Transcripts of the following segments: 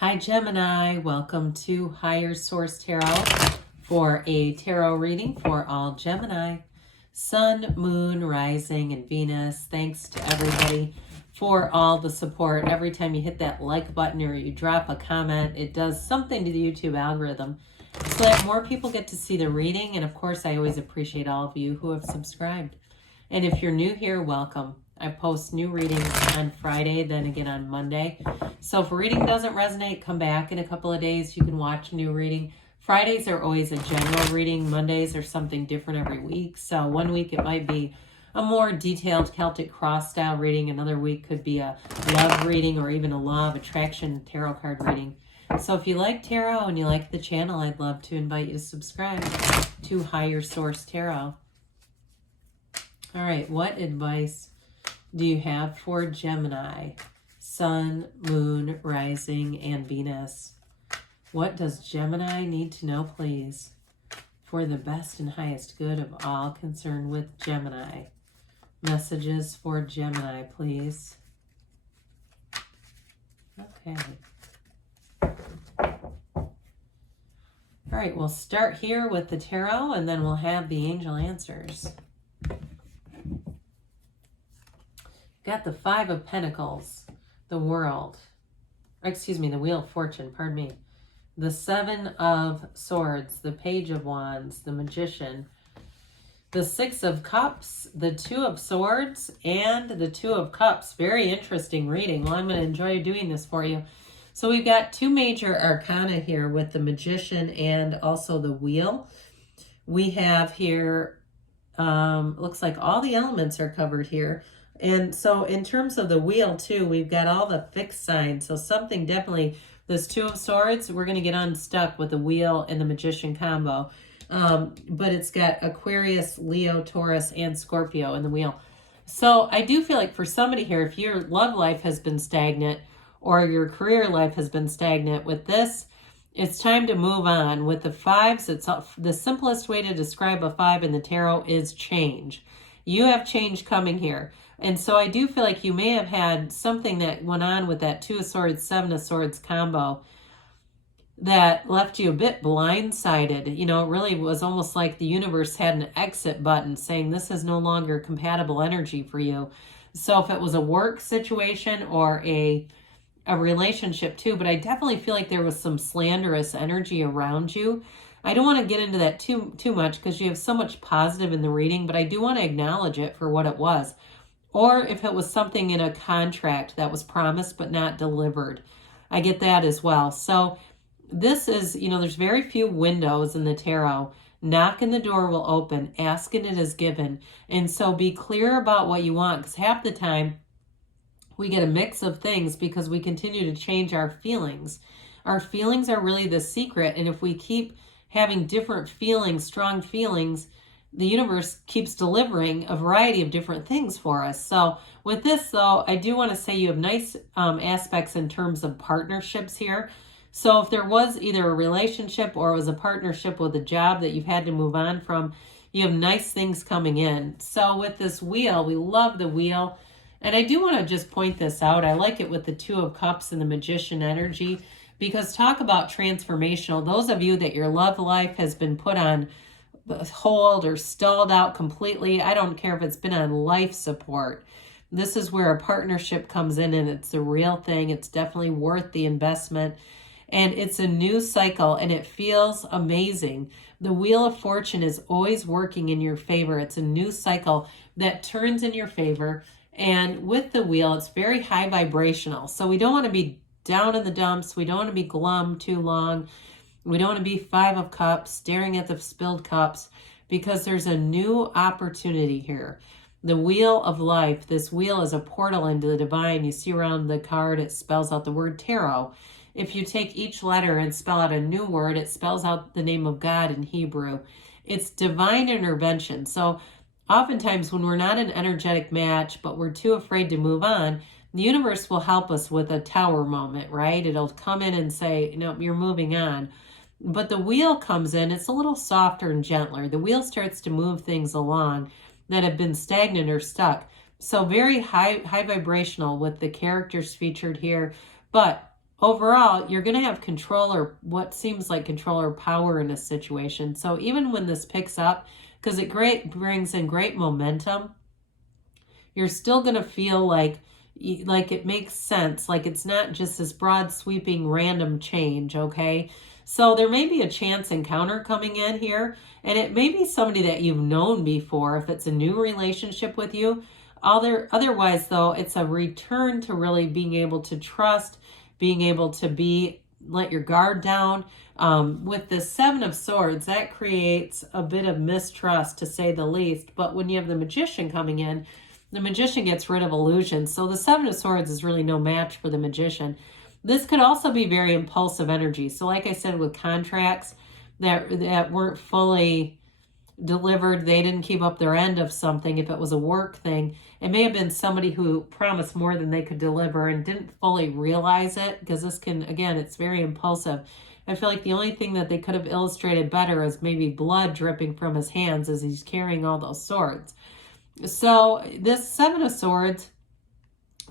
Hi Gemini, welcome to Higher Source Tarot for a tarot reading for all Gemini, Sun, Moon, Rising, and Venus. Thanks to everybody for all the support. Every time you hit that like button or you drop a comment, it does something to the YouTube algorithm so that more people get to see the reading. And of course, I always appreciate all of you who have subscribed. And if you're new here, welcome. I post new readings on Friday, then again on Monday. So if a reading doesn't resonate, come back in a couple of days. You can watch a new reading. Fridays are always a general reading. Mondays are something different every week. So one week it might be a more detailed Celtic cross style reading. Another week could be a love reading or even a law of attraction tarot card reading. So if you like tarot and you like the channel, I'd love to invite you to subscribe to Higher Source Tarot. All right, what advice do you have for Gemini, Sun, Moon, Rising, and Venus? What does Gemini need to know, please, for the best and highest good of all concerned with Gemini? Messages for Gemini, please. Okay. All right, we'll start here with the tarot, and then we'll have the angel answers. Got the Five of Pentacles, the World, the Wheel of Fortune, pardon me. The Seven of Swords, the Page of Wands, the Magician, the Six of Cups, the Two of Swords, and the Two of Cups. Very interesting reading. Well, I'm going to enjoy doing this for you. So we've got two major arcana here with the Magician and also the Wheel. We have here, looks like all the elements are covered here. And so in terms of the wheel too, we've got all the fixed signs. So something definitely, this Two of Swords, we're going to get unstuck with the Wheel and the Magician combo. But it's got Aquarius, Leo, Taurus, and Scorpio in the wheel. So I do feel like for somebody here, if your love life has been stagnant or your career life has been stagnant with this, it's time to move on. With the fives, it's the simplest way to describe a five in the tarot is change. You have change coming here. And so I do feel like you may have had something that went on with that Two of Swords, Seven of Swords combo that left you a bit blindsided. You know, it really was almost like the universe had an exit button saying this is no longer compatible energy for you. So if it was a work situation or a relationship too, but I definitely feel like there was some slanderous energy around you. I don't want to get into that too much because you have so much positive in the reading, but I do want to acknowledge it for what it was. Or if it was something in a contract that was promised but not delivered. I get that as well. So this is, you know, there's very few windows in the tarot. Knock and the door will open. Ask and it is given. And so be clear about what you want, because half the time we get a mix of things because we continue to change our feelings. Our feelings are really the secret. And if we keep having different feelings, strong feelings, the universe keeps delivering a variety of different things for us. So with this, though, I do want to say you have nice aspects in terms of partnerships here. So if there was either a relationship or it was a partnership with a job that you've had to move on from, you have nice things coming in. So with this wheel, we love the wheel. And I do want to just point this out. I like it with the Two of Cups and the Magician energy, because talk about transformational. Those of you that your love life has been put on hold or stalled out completely, I don't care if it's been on life support. This is where a partnership comes in and it's the real thing. It's definitely worth the investment. And it's a new cycle and it feels amazing. The Wheel of Fortune is always working in your favor. It's a new cycle that turns in your favor. And with the wheel, it's very high vibrational. So we don't want to be down in the dumps. We don't want to be glum too long. We don't want to be Five of Cups, staring at the spilled cups, because there's a new opportunity here. The Wheel of Life, this wheel is a portal into the divine. You see around the card, it spells out the word tarot. If you take each letter and spell out a new word, it spells out the name of God in Hebrew. It's divine intervention. So oftentimes when we're not an energetic match, but we're too afraid to move on, the universe will help us with a tower moment, right? It'll come in and say, no, you're moving on. But the wheel comes in, it's a little softer and gentler. The wheel starts to move things along that have been stagnant or stuck. So very high vibrational with the characters featured here. But overall, you're going to have control or what seems like control or power in a situation. So even when this picks up, because it brings in great momentum, you're still going to feel like it makes sense. Like it's not just this broad sweeping random change, okay? So there may be a chance encounter coming in here, and it may be somebody that you've known before if it's a new relationship with you. Otherwise, though, it's a return to really being able to trust, being able to let your guard down. With the Seven of Swords, that creates a bit of mistrust, to say the least. But when you have the Magician coming in, the Magician gets rid of illusions. So the Seven of Swords is really no match for the Magician. This could also be very impulsive energy. So like I said, with contracts that weren't fully delivered, they didn't keep up their end of something. If it was a work thing, it may have been somebody who promised more than they could deliver and didn't fully realize it, because this can, again, it's very impulsive. I feel like the only thing that they could have illustrated better is maybe blood dripping from his hands as he's carrying all those swords. So this Seven of Swords,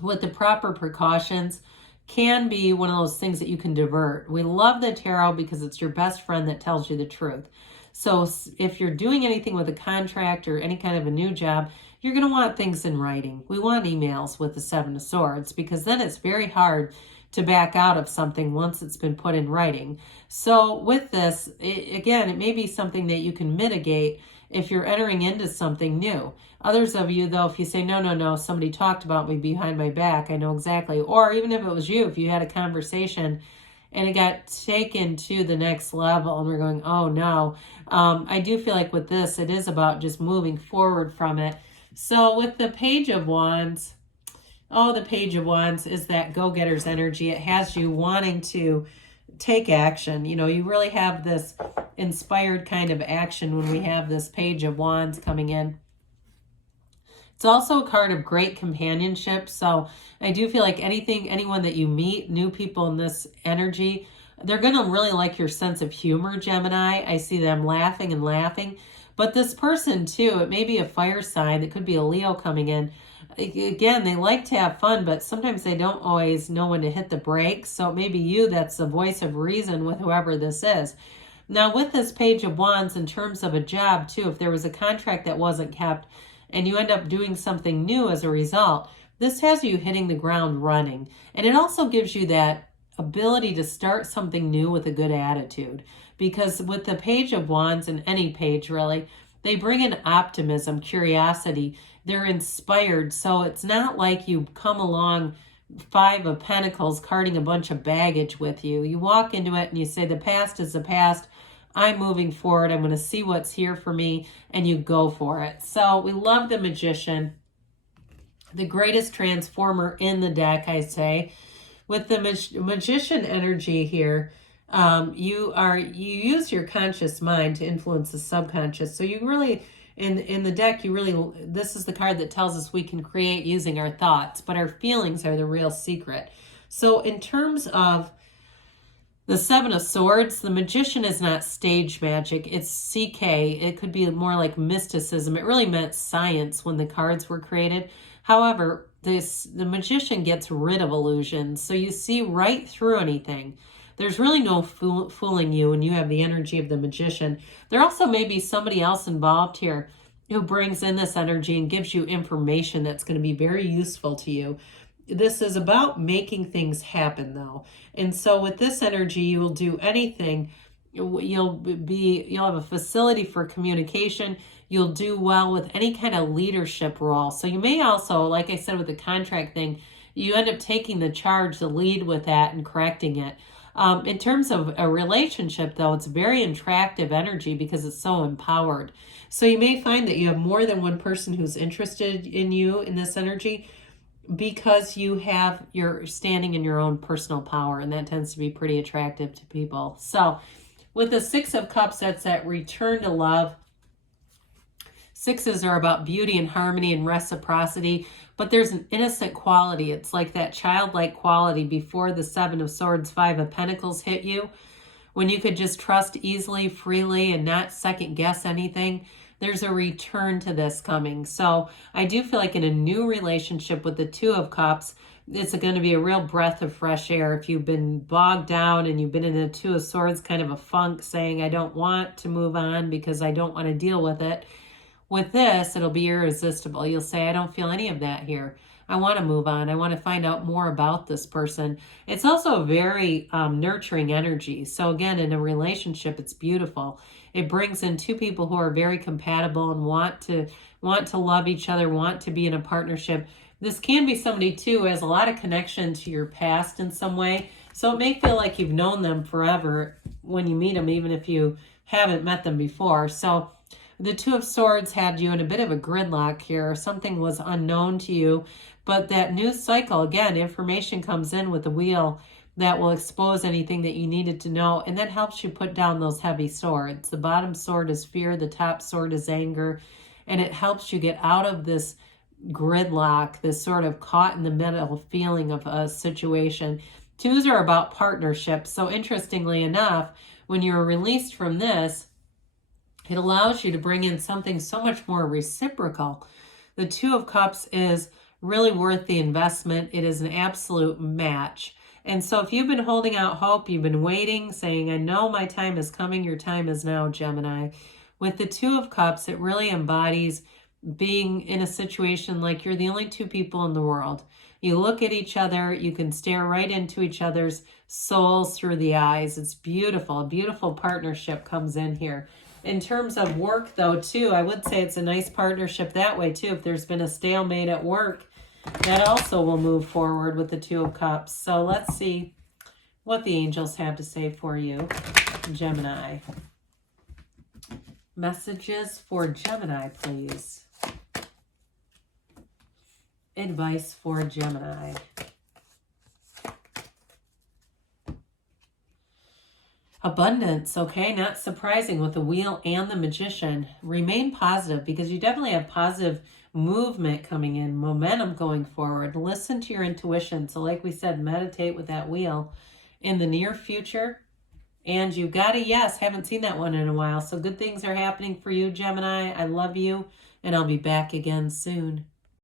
with the proper precautions, can be one of those things that you can divert. We love the tarot because it's your best friend that tells you the truth. So if you're doing anything with a contract or any kind of a new job, you're going to want things in writing. We want emails with the Seven of Swords, because then it's very hard to back out of something once it's been put in writing. So with this, again, it may be something that you can mitigate if you're entering into something new. Others of you, though, if you say, no, somebody talked about me behind my back, I know exactly. Or even if it was you, if you had a conversation and it got taken to the next level and we're going, oh no. I do feel like with this, it is about just moving forward from it. So with the Page of Wands, the Page of Wands is that go-getter's energy. It has you wanting to take action. You really have this inspired kind of action when we have this Page of Wands coming in. It's also a card of great companionship. So I do feel like anyone that you meet, new people in this energy, they're going to really like your sense of humor, Gemini. I see them laughing and laughing. But this person too, it may be a fire sign. It could be a Leo coming in. Again, they like to have fun, but sometimes they don't always know when to hit the brakes. So it may be you that's the voice of reason with whoever this is. Now with this Page of Wands, in terms of a job too, if there was a contract that wasn't kept and you end up doing something new as a result, this has you hitting the ground running. And it also gives you that ability to start something new with a good attitude. Because with the Page of Wands, and any page really, they bring in optimism, curiosity. They're inspired. So it's not like you come along Five of Pentacles carting a bunch of baggage with you. You walk into it and you say, the past is the past. I'm moving forward. I'm going to see what's here for me, and you go for it. So we love the Magician, the greatest transformer in the deck, I say. With the Magician energy here, you use your conscious mind to influence the subconscious. So you really, in the deck, this is the card that tells us we can create using our thoughts, but our feelings are the real secret. So in terms of the Seven of Swords, the Magician is not stage magic. It's CK. It could be more like mysticism. It really meant science when the cards were created. However, the Magician gets rid of illusions. So you see right through anything. There's really no fooling you when you have the energy of the Magician. There also may be somebody else involved here who brings in this energy and gives you information that's going to be very useful to you. This is about making things happen, though. And so with this energy, you will do anything. You'll have a facility for communication. You'll do well with any kind of leadership role. So you may also, like I said with the contract thing, you end up taking the charge, the lead with that and correcting it. In terms of a relationship, though, it's very attractive energy because it's so empowered. So you may find that you have more than one person who's interested in you in this energy, because you're standing in your own personal power, and that tends to be pretty attractive to people. So with the Six of Cups, that's that return to love. Sixes are about beauty and harmony and reciprocity, but there's an innocent quality. It's like that childlike quality before the Seven of Swords, Five of Pentacles hit you, when you could just trust easily, freely, and not second guess anything. There's a return to this coming. So I do feel like in a new relationship with the Two of Cups, it's going to be a real breath of fresh air. If you've been bogged down and you've been in a Two of Swords kind of a funk saying, I don't want to move on because I don't want to deal with it. With this, it'll be irresistible. You'll say, I don't feel any of that here. I want to move on. I want to find out more about this person. It's also a very nurturing energy. So again, in a relationship, it's beautiful. It brings in two people who are very compatible and want to love each other, want to be in a partnership. This can be somebody too who has a lot of connection to your past in some way. So it may feel like you've known them forever when you meet them, even if you haven't met them before. So the Two of Swords had you in a bit of a gridlock here. Something was unknown to you. But that new cycle, again, information comes in with the Wheel that will expose anything that you needed to know. And that helps you put down those heavy swords. The bottom sword is fear. The top sword is anger. And it helps you get out of this gridlock, this sort of caught in the middle feeling of a situation. Twos are about partnership. So interestingly enough, when you're released from this, it allows you to bring in something so much more reciprocal. The Two of Cups is really worth the investment. It is an absolute match. And so if you've been holding out hope, you've been waiting, saying, I know my time is coming, your time is now, Gemini. With the Two of Cups, it really embodies being in a situation like you're the only two people in the world. You look at each other, you can stare right into each other's souls through the eyes. It's beautiful. A beautiful partnership comes in here. In terms of work, though, too, I would say it's a nice partnership that way, too. If there's been a stalemate at work, that also will move forward with the Two of Cups. So let's see what the angels have to say for you, Gemini. Messages for Gemini, please. Advice for Gemini. Abundance, okay, not surprising with the Wheel and the Magician. Remain positive because you definitely have positive movement coming in, momentum going forward. Listen to your intuition. So like we said, meditate with that Wheel in the near future. And you got a yes. Haven't seen that one in a while. So good things are happening for you, Gemini. I love you, and I'll be back again soon.